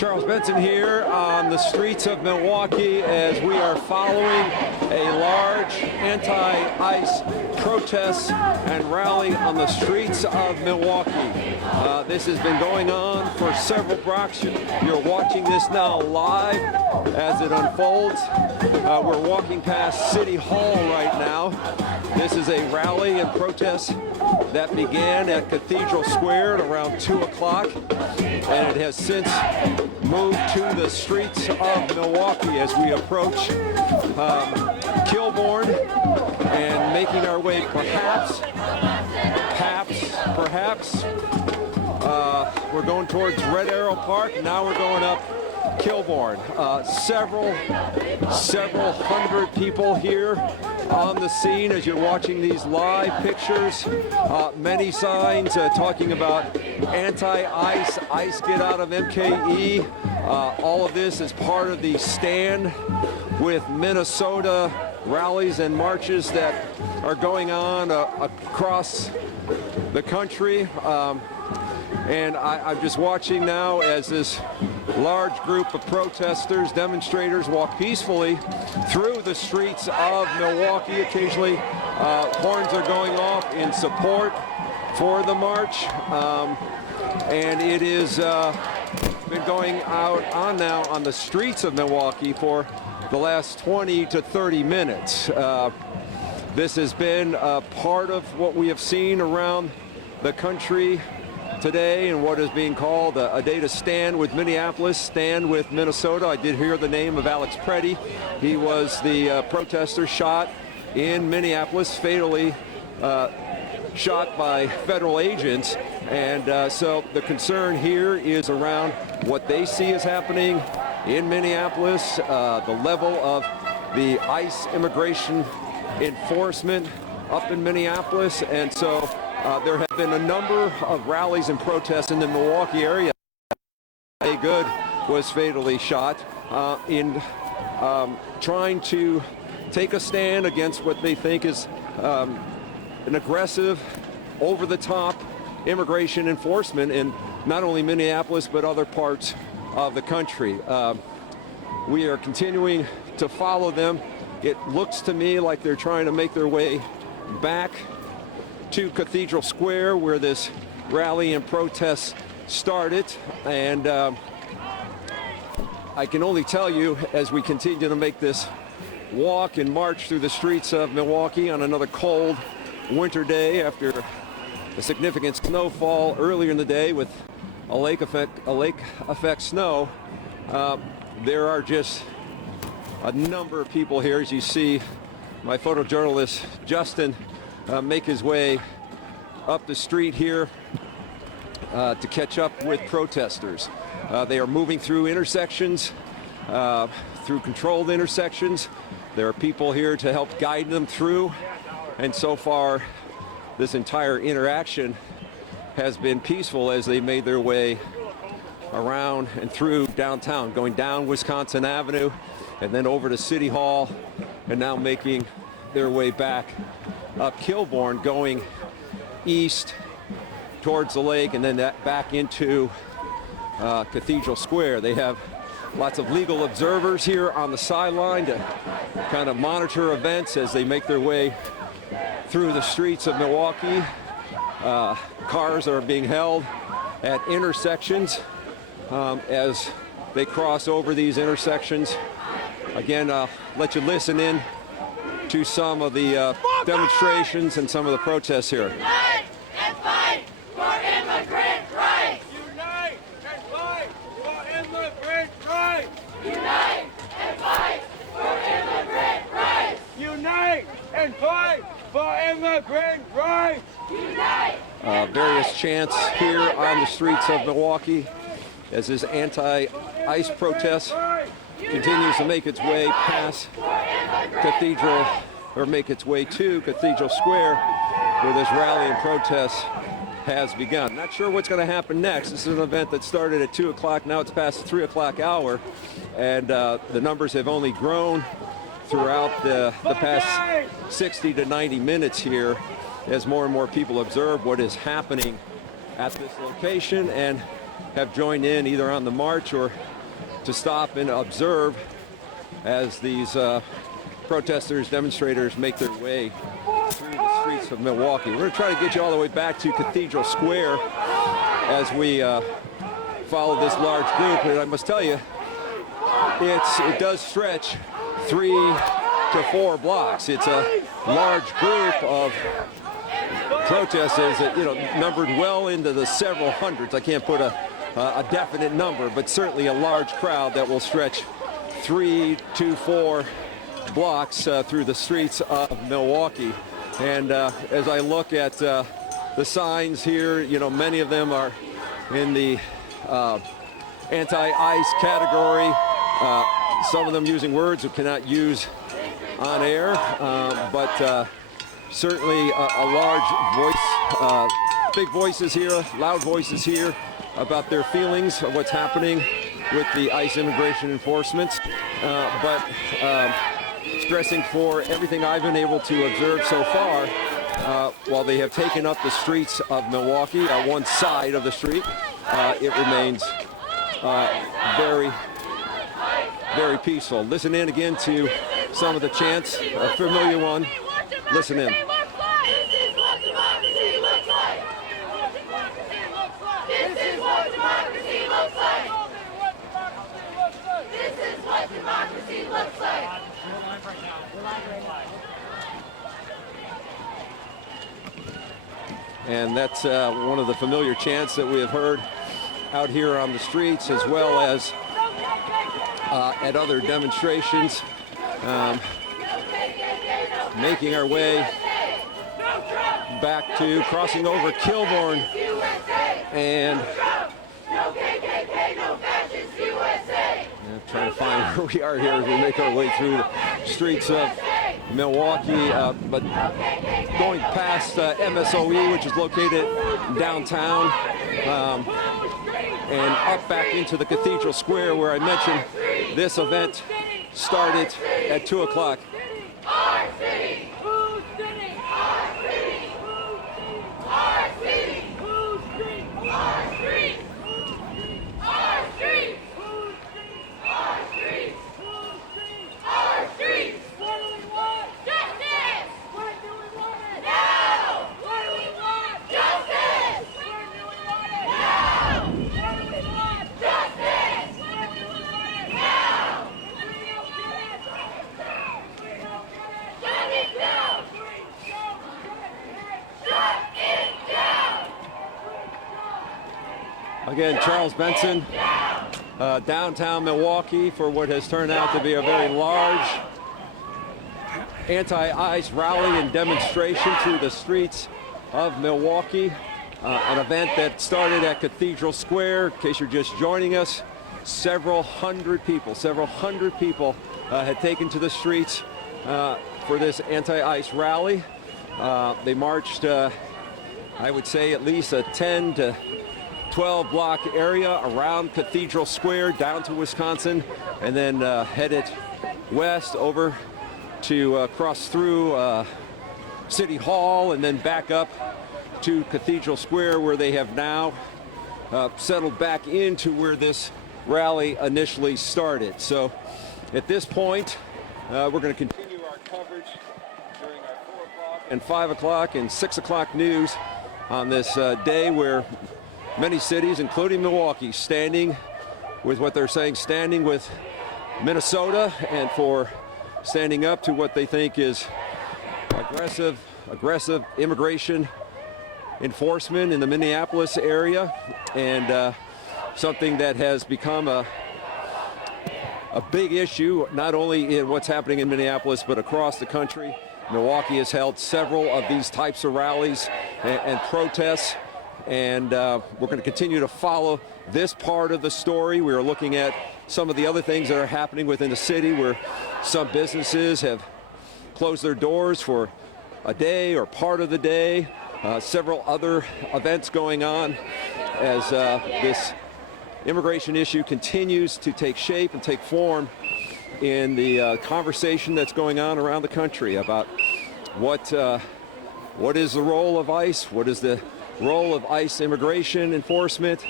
Charles Benson here on the streets of Milwaukee as we are following a large anti-ICE protest and rally on the streets of Milwaukee. This has been going on for several blocks. You're watching this now live as it unfolds. We're walking past City Hall right now. This is a rally and protest that began at Cathedral Square at around 2 o'clock, and it has since moved to the streets of Milwaukee as we approach Kilbourn and making our way perhaps we're going towards Red Arrow Park. Now we're going up Kilbourn. Several hundred people here on the scene as you're watching these live pictures. Many signs talking about anti-ICE, ICE get out of MKE. All of this is part of the Stand with Minnesota rallies and marches that are going on across the country. And I'm just watching now as this large group of protesters, demonstrators walk peacefully through the streets of Milwaukee. Occasionally, horns are going off in support for the march. And it is been going on now on the streets of Milwaukee for the last 20 to 30 minutes. This has been part of what we have seen around the country today and what is being called a day to stand with Minneapolis, stand with Minnesota. I did hear the name of Alex Preddy. He was the protester shot in Minneapolis, fatally shot by federal agents. And so the concern here is around what they see is happening in Minneapolis, the level of the ICE immigration enforcement up in Minneapolis. And so there have been a number of rallies and protests in the Milwaukee area. A Good was fatally shot in trying to take a stand against what they think is an aggressive, over-the-top immigration enforcement in not only Minneapolis but other parts of the country. We are continuing to follow them. It looks to me like they're trying to make their way back to Cathedral Square where this rally and protest started. And I can only tell you, as we continue to make this walk and march through the streets of Milwaukee on another cold winter day after a significant snowfall earlier in the day with a lake effect snow, there are just a number of people here. As you see my photojournalist Justin make his way up the street here to catch up with protesters. They are moving through intersections, through controlled intersections. There are people here to help guide them through, and so far this entire interaction has been peaceful as they made their way around and through downtown, going down Wisconsin Avenue and then over to City Hall, and now making their way back up Kilbourn, going east towards the lake and then back into Cathedral Square. They have lots of legal observers here on the sideline to kind of monitor events as they make their way through the streets of Milwaukee. Cars are being held at intersections as they cross over these intersections. Again, I'll let you listen in to some of the demonstrations and some of the protests here. Unite and fight for immigrant rights! Unite and fight for immigrant rights! Unite and fight for immigrant rights! Unite and fight for immigrant rights! Unite! Various chants here on the streets of Milwaukee as this anti-ICE protest continues to make its way past Cathedral, or make its way to Cathedral Square, where this rally and protest has begun. Not sure what's going to happen next. This is an event that started at 2 o'clock. Now it's past the 3 o'clock hour, and the numbers have only grown throughout the past 60 to 90 minutes here as more and more people observe what is happening at this location. And have joined in either on the march or to stop and observe as these protesters, demonstrators make their way through the streets of Milwaukee. We're going to try to get you all the way back to Cathedral Square as we follow this large group. And I must tell you, it does stretch 3 to 4 blocks. It's a large group of protesters that, numbered well into the several hundreds. I can't put a definite number, but certainly a large crowd that will stretch 3 to 4 blocks through the streets of Milwaukee. And as I look at the signs here, many of them are in the anti-ICE category. Some of them using words we cannot use on air, but certainly a large voice, big voices here, loud voices here about their feelings of what's happening with the ICE immigration enforcement, but stressing for everything I've been able to observe so far, while they have taken up the streets of Milwaukee, one side of the street, it remains very, very peaceful. Listen in again to some of the chants, a familiar one. Listen in. This is what democracy looks like. This is what democracy looks like. This is what democracy looks like. And that's one of the familiar chants that we have heard out here on the streets, as well as at other demonstrations, making our way back to crossing over Kilbourne and trying to find where we are here as we make our way through the streets of Milwaukee, but going past MSOE, which is located downtown, and up back into the Cathedral Square, where I mentioned this event started at 2 o'clock. Our city. Whose city? Our city. Our city. Whose street? Our street. Our street. Our street. Our street. What do we want? Justice. When do we want it? Now. What do we want? Justice. When do we want it? Now. What do we want? Justice. When do we want it? Now. We don't get it. We don't get it. Shut it down. Shut it down. Again, Charles Benson, downtown Milwaukee, for what has turned out to be a very large anti-ICE rally and demonstration through the streets of Milwaukee. An event that started at Cathedral Square. In case you're just joining us, several hundred people had taken to the streets for this anti-ICE rally. They marched, I would say, at least a 10 to 12 block area around Cathedral Square down to Wisconsin, and then headed west over to cross through City Hall and then back up to Cathedral Square, where they have now settled back into where this rally initially started. So at this point, we're going to continue our coverage during our 4 o'clock and 5 o'clock and 6 o'clock news on this day where many cities, including Milwaukee, standing with what they're saying, standing with Minnesota, and for standing up to what they think is aggressive immigration enforcement in the Minneapolis area, and something that has become a big issue, not only in what's happening in Minneapolis, but across the country. Milwaukee has held several of these types of rallies and protests, and we're going to continue to follow this part of the story. We are looking at some of the other things that are happening within the city, where some businesses have closed their doors for a day or part of the day. Several other events going on as this immigration issue continues to take shape and take form in the conversation that's going on around the country about what is the role of ICE, what is the role of ICE immigration enforcement,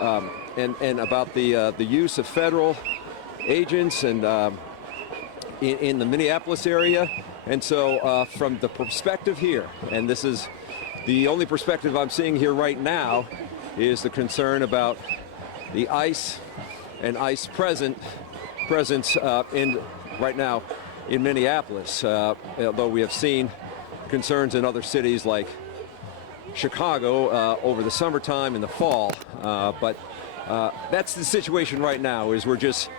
and about the use of federal agents and in the Minneapolis area. And so from the perspective here, and this is the only perspective I'm seeing here right now, is the concern about the ICE and ICE presence in right now in Minneapolis, although we have seen concerns in other cities like Chicago over the summertime and the fall. But that's the situation right now, is we're just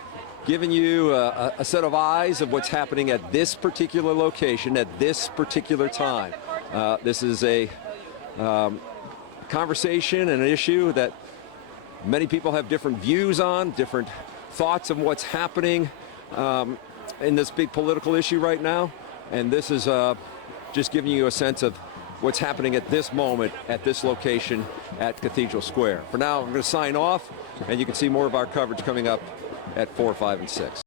giving you a set of eyes of what's happening at this particular location at this particular time. This is a conversation and an issue that many people have different views on, different thoughts of what's happening in this big political issue right now. And this is just giving you a sense of what's happening at this moment at this location at Cathedral Square. For now, I'm going to sign off, and you can see more of our coverage coming up at 4, 5, and 6.